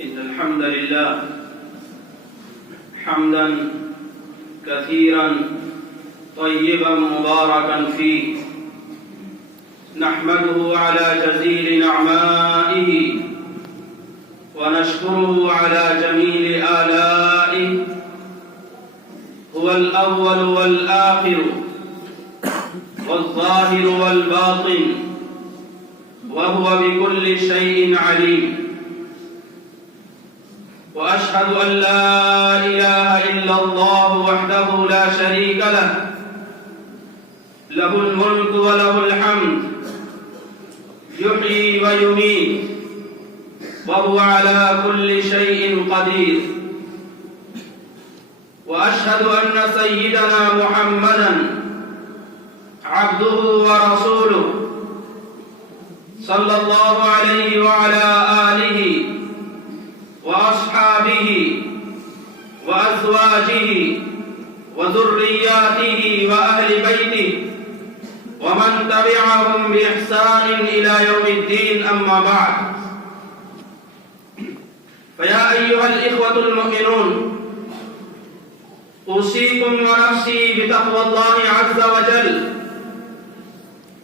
إن الحمد لله حمدا كثيرا طيبا مباركا فيه، نحمده على جزيل نعمائه ونشكره على جميل آلائه. هو الأول والآخر والظاهر والباطن، وهو بكل شيء عليم. وأشهد أن لا إله إلا الله وحده لا شريك له، له الملك وله الحمد، يحيي ويميت، وهو على كل شيء قدير. وأشهد أن سيدنا محمدًا عبده ورسوله صلى الله عليه وعلى آله وأصحابه وأزواجه وذرياته وأهل بيته ومن تبعهم بإحسان إلى يوم الدين، أما بعد. فيا أيها الإخوة المؤمنون، أوصيكم ونفسي بتقوى الله عز وجل،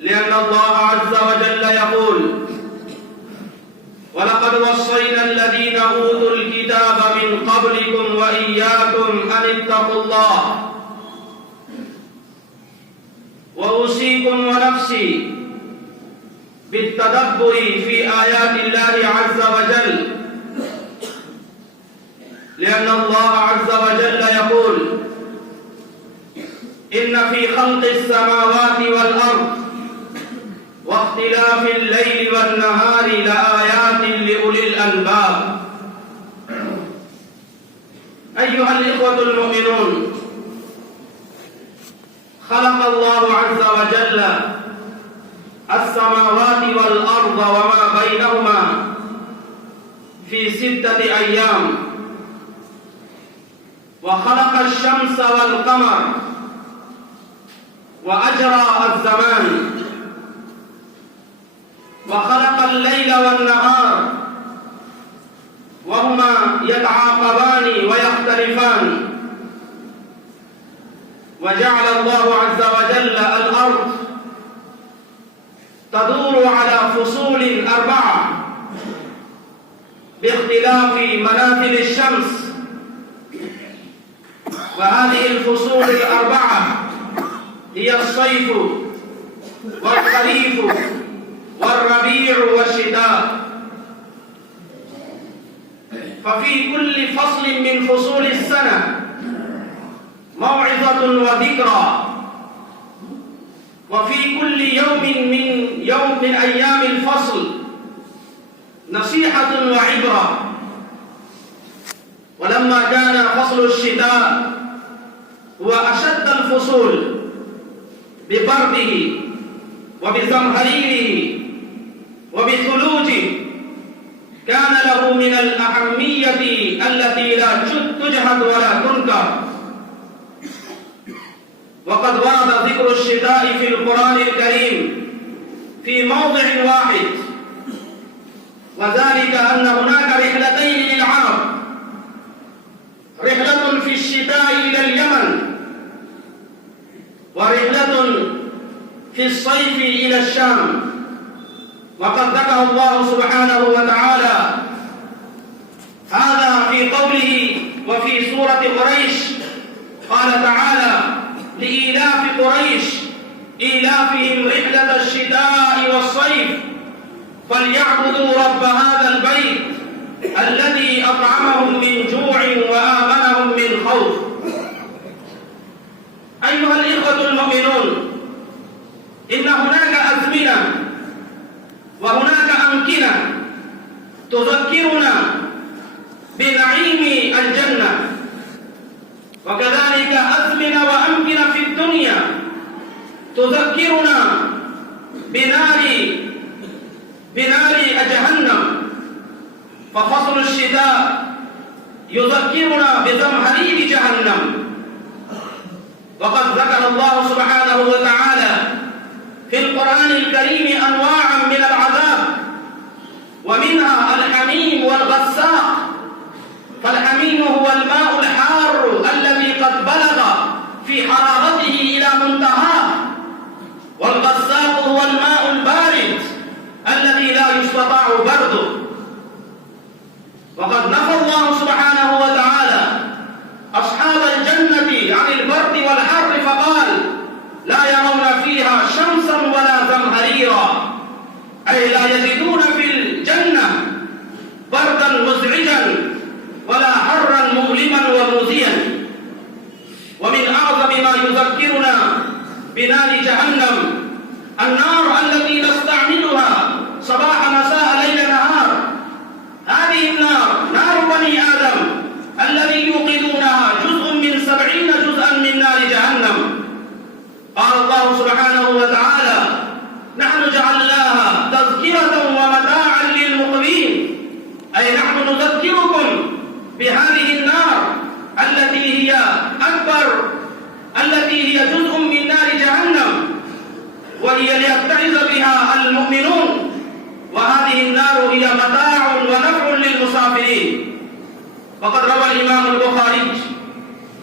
لأن الله عز وجل يقول: ولقد وصينا الذين أوتوا الكتاب من قبلكم وإياكم أن اتقوا الله. وأوصيكم ونفسي بالتدبر في آيات الله عز وجل، لأن الله عز وجل يقول: إن في خلق السماوات والأرض واختلاف الليل والنهار لآيات لأولي الألباب. أيها الإخوة المؤمنون، خلق الله عز وجل السماوات والأرض وما بينهما في 6 أيام، وخلق الشمس والقمر وأجرى الزمان، وخلق الليل والنهار وهما يتعاقبان ويختلفان، وجعل الله عز وجل الأرض تدور على فصول 4 باختلاف منازل الشمس. وهذه الفصول 4 هي الصيف والخريف والربيع والشتاء. ففي كل فصل من فصول السنة موعظة وذكرى، وفي كل يوم من أيام الفصل نصيحة وعبرة. ولما كان فصل الشتاء هو أشد الفصول ببرده وبزمهريره وبثلوجه، كان له من الأهمية التي لا تجحد ولا تنكر. وقد ورد ذكر الشتاء في القرآن الكريم في موضع واحد، وذلك أن هناك رحلتين للعرب: رحلة في الشتاء إلى اليمن، ورحلة في الصيف إلى الشام. وقد ذكر الله سبحانه وتعالى هذا في قوله وفي سورة قريش، قال تعالى: لإيلاف قريش إيلافهم رحلة الشتاء والصيف فليعبدوا رب هذا البيت الذي أطعمهم من جوع وآمنهم من خوف. أيها الإخوة المؤمنون، إن هناك أزمنة وهناك أمكنة تذكرنا بنعيم الجنة، وكذلك أزمنة وأمكنة في الدنيا تذكرنا بنار جهنم. ففصل الشتاء يذكرنا بزمهرير جهنم. وقد ذكر الله سبحانه وتعالى في القرآن الكريم أنواعا من العذاب، ومنها الحميم والغساق وقد نفى الله سبحانه وتعالى أصحاب الجنة عن البرد والحر فقال لا يرون فيها شمسا ولا زمهريرا، أي لا يجدون في الجنة بردا مزعجا ولا حرا مؤلما ومؤذيا. ومن أعظم ما يذكرنا بنار جهنم النار التي نستعملها صباح مساء ليل نهار. هذه النار نار بني آدم الذي يوقدونها جزء من 70 جزءا من نار جهنم. قال الله سبحانه وتعالى نحن جعلناها تذكرة ومتاعا للمقوين، أي نحن نذكركم بهذه النار التي هي أكبر، التي هي جزء من نار جهنم، وهي ليتعظ بها المؤمنون، وهذه النار هي متاع ونفع للمسافرين. وقد روى الإمام البخاري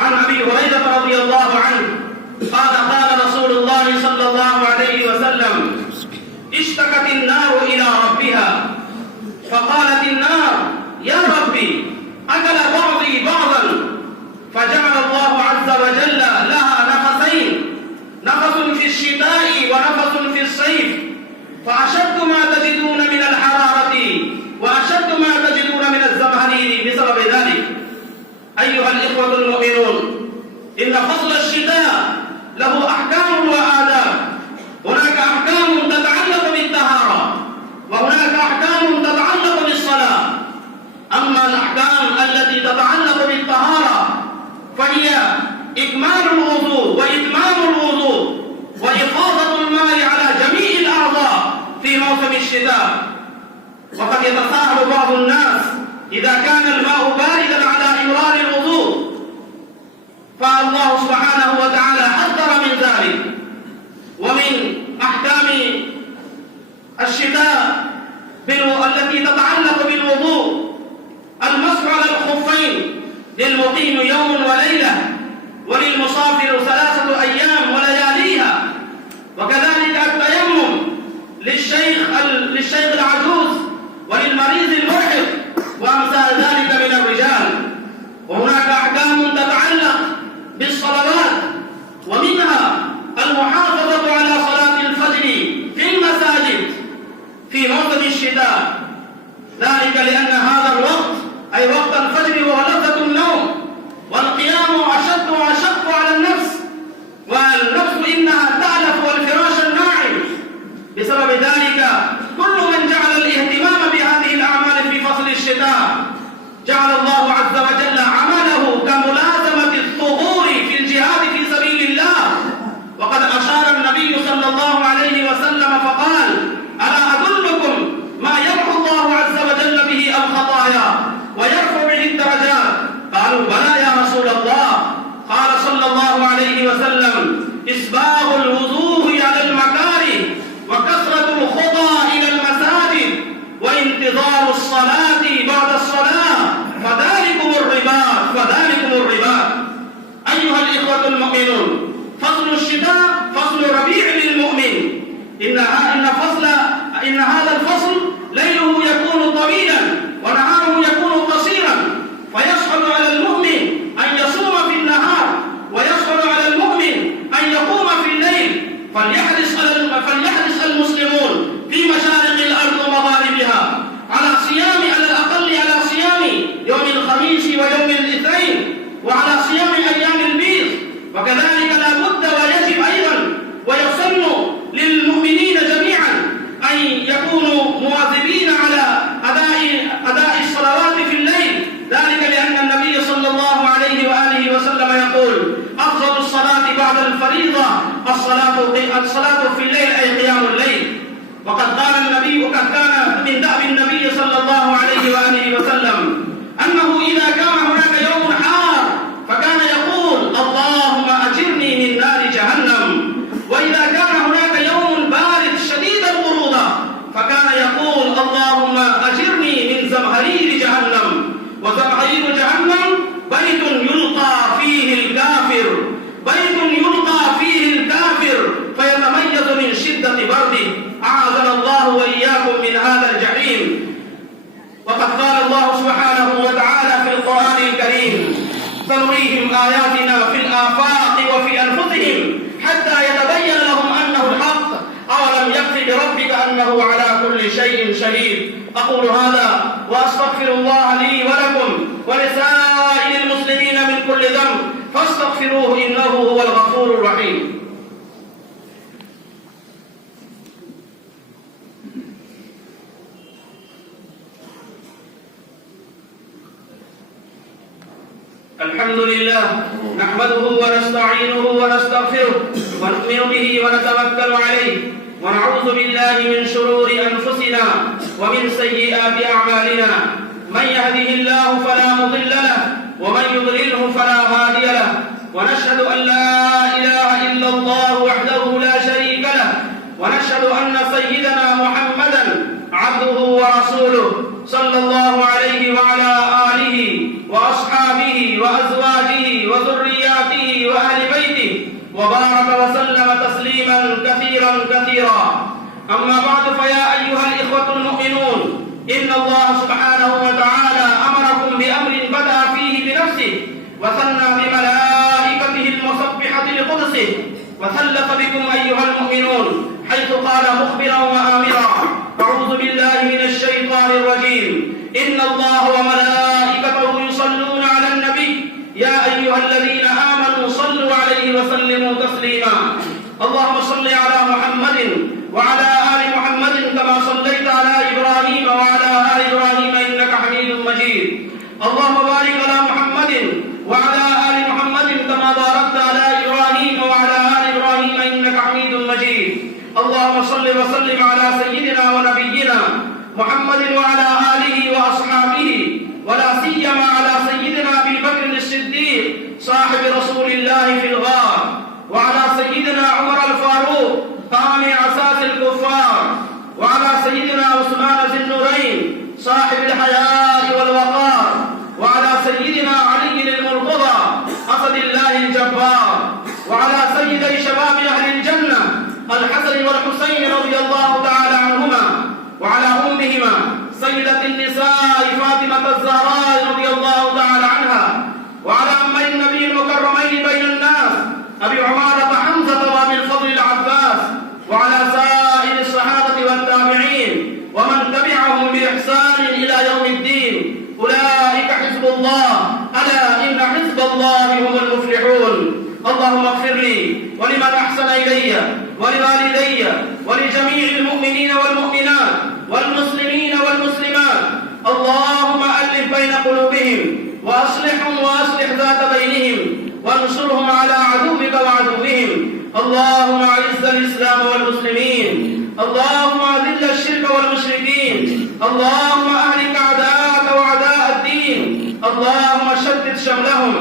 عن أبي هريرة رضي الله عنه قال قال رسول الله صلى الله عليه وسلم اشتكت النار إلى ربها فقالت النار يا ربي أكل بعضي بعضا، فجعل الله عز وجل لها نفسين، نفس في الشتاء ونفس في الصيف، فأشد ما تجدون من الحرارة وأشد ما تجدون من الزمهرير بسبب ذلك. أيها الإخوة المؤمنون، إن فصل الشتاء له أحكام وآداب. هناك أحكام تتعلق بالطهارة، وهناك أحكام تتعلق بالصلاة. أما الأحكام التي تتعلق بالطهارة فهي إكمال الوضوء وإتمام الوضوء وإفاضة الماء على جميع الأعضاء في موسم الشتاء. وقد يتساهل بعض الناس إذا كان الماء باردا على إمرار الوضوء، فالله سبحانه وتعالى حذر من ذلك. ومن أحكام الشتاء التي تتعلق بالوضوء المسح على الخفين للمقيم يوم وليلة، وللمسافر 3 أيام ولياليها، وكذلك التيمم للشيخ العجوز وللمريض المرهق وأمثال ذلك من الرجال. وهناك أحكام تتعلق بالصلوات، ومنها المحافظة على صلاة الفجر في المساجد في موسم الشتاء، ذلك لأن هذا الوقت أي وقت الفجر هو لذة النوم، والقيام أشد وأشق على النفس، والنفس إنها تألف والفراش الناعم. بسبب ذلك كل من جعل الاهتمام بهذه الأعمال في فصل الشتاء جعل الله عز وجل عمله كملازمة الثغور في الجهاد في سبيل الله. وقد أشار النبي صلى الله عليه وسلم فقال ألا أدلكم ما يمحو الله عز وجل به الخطايا ويرفع به الدرجات؟ قالوا بلى يا رسول الله. قال صلى الله عليه وسلم إسباغ الوضوء على المكاره وكثرة الخطى إلى المساجد وانتظار الصلاة بعد الصلاة فذلكم الرباط. أيها الإخوة المؤمنون، فصل الشتاء فصل ربيع للمؤمن. إن هذا الفصل ليله يكون طويلا ونهاره يكون قصيرا، فيصعب على المؤمن أن يصوم في النهار، ويصعب على المؤمن أن يقوم في الليل. فليحرص المسلمون في مشارق الأرض ومغاربها على الأقل على صيام يوم الخميس ويوم الاثنين، وعلى صيام أيام البيض. وكذلك لا بد ويجب أيضا ويسن للمؤمنين جميعا أن يكونوا مواظبين على أداء الصلوات في الليل، ذلك لأن النبي صلى الله عليه وآله وسلم يقول أفضل الصلاة بعد الفريضة الصلاة في الليل أي قيام الليل. وقد قال النبي، وقد كان من دأب النبي صلى الله عليه وآله وسلم أنه إذا كان هناك يوم حار فكان يقول اللهم أجرني من نار جهنم، وإذا كان هناك يوم بارد شديد البرودة فكان يقول اللهم أجرني من زمهرير جهنم. وزمهرير جهنم بيت يلقى فيه الكافر فيتميز من شدة برده. أعاذنا الله وإياكم من هذا الجحيم. وقد قال الله سبحانه وتعالى في القرآن الكريم: سنريهم آياتنا في الآفاق وفي أنفسهم حتى يتبين لهم أنه الحق أولم يكف بربك أنه على كل شيء شهيد. أقول هذا وأستغفر الله لي ولكم ولسائر المسلمين من كل ذنب فاستغفروه إنه هو الغفور الرحيم. الحمد لله نحمده ونستعينه ونستغفره ونؤمن به ونتوكل عليه ونعوذ بالله من شرور أنفسنا ومن سيئات أعمالنا. من يهده الله فلا مضل له ومن يضلله فلا هادي له، ونشهد أن لا إله إلا الله وحده لا شريك له، ونشهد أن سيدنا محمدا عبده ورسوله صلى الله عليه وعلى آله وأصحابه وأزواجه وذرياته وأهل بيته وبارك وسلم تسليما كثيرا كثيرا. أما بعد، فيا أيها الإخوة المؤمنون، إن الله سبحانه وتعالى أمركم بأمر بدأ فيه بنفسه وثنى بملائكته المسبحة لقدسه وثلث بكم أيها المؤمنون حيث قال مخبرا وآمرا: أعوذ بالله من الشيطان الرجيم، إن الله وملائكته يصلون على النبي يا أيها الذين آمنوا صلوا عليه وسلموا تسليما. اللهم صل على محمد وعلى آل محمد كما صليت على إبراهيم وعلى آل إبراهيم إنك حميد مجيد. اللهم بارك على محمد وعلى آل محمد كما باركت على إبراهيم وعلى آل إبراهيم إنك حميد مجيد. اللهم صل وسلم على سيدنا ونبينا محمد وعلى آله وأصحابه، ولا سيما على سيدنا أبي بكر الصديق صاحب رسول الله في الغار، وعلى سيدنا عمر الفاروق قامع أساس الكفار، وعلى سيدنا عثمان ذي النورين صاحب الحياء والوقار، وعلى سيدنا علي المرتضى أسد الله الجبار، وعلى سيدي شباب أهل الجنة الحسن والحسين رضي الله تعالى عنهما، وعلى أمهما سيدة النساء فاطمة الزهراء رضي الله تعالى عنها، وعلى أمي النبي المكرمين بين الناس أبي عمارة حمزة وأبي الفضل العباس، وعلى سائر الصحابة والتابعين ومن تبعهم بإحسان إلى يوم الدين. أولئك حزب الله، ألا إن حزب الله هم المفلحون. اللهم اغفر لي ولمن أحسن إلي ولوالدي ولجميع المؤمنين والمؤمنات والمسلمين والمسلمات. اللهم ألف بين قلوبهم وأصلحهم وأصلح ذات بينهم وانصرهم على عدوك وعدوهم. اللهم أعز الإسلام والمسلمين، اللهم أذل الشرك والمشركين، اللهم أهلك أعداءك وأعداء الدين، اللهم شتت شملهم،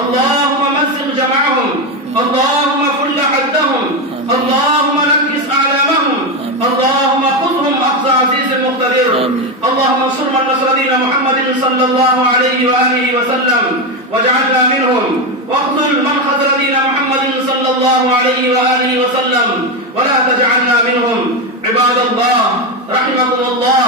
اللهم مزق جمعهم، اللهم فل حدهم، اللهم نكس أعلامهم، اللهم خذهم أخذ عزيز مقتدر. اللهم انصر من نصر دين محمد صلى الله عليه وآله وسلم واجعلنا منهم، واخذل من خذل دين محمد صلى الله عليه وآله وسلم ولا تجعلنا منهم. عباد الله رحمكم الله،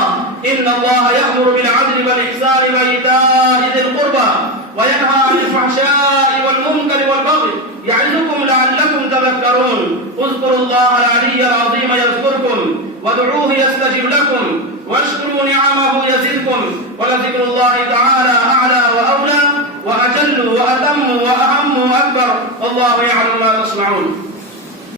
إن الله يأمر بالعدل والإحسان وإيتاء ذي القربى وينهى عن الفحشاء والمنكر والبغي يعظكم لعلكم تذكرون. اذكروا الله العلي العظيم يذكركم وادعوه يستجب لكم واشكروا نعمه يزدكم ولذكر الله تعالى أعلى وأولى وأجل وأتم وأهم وأكبر. الله يعلم ما تصنعون.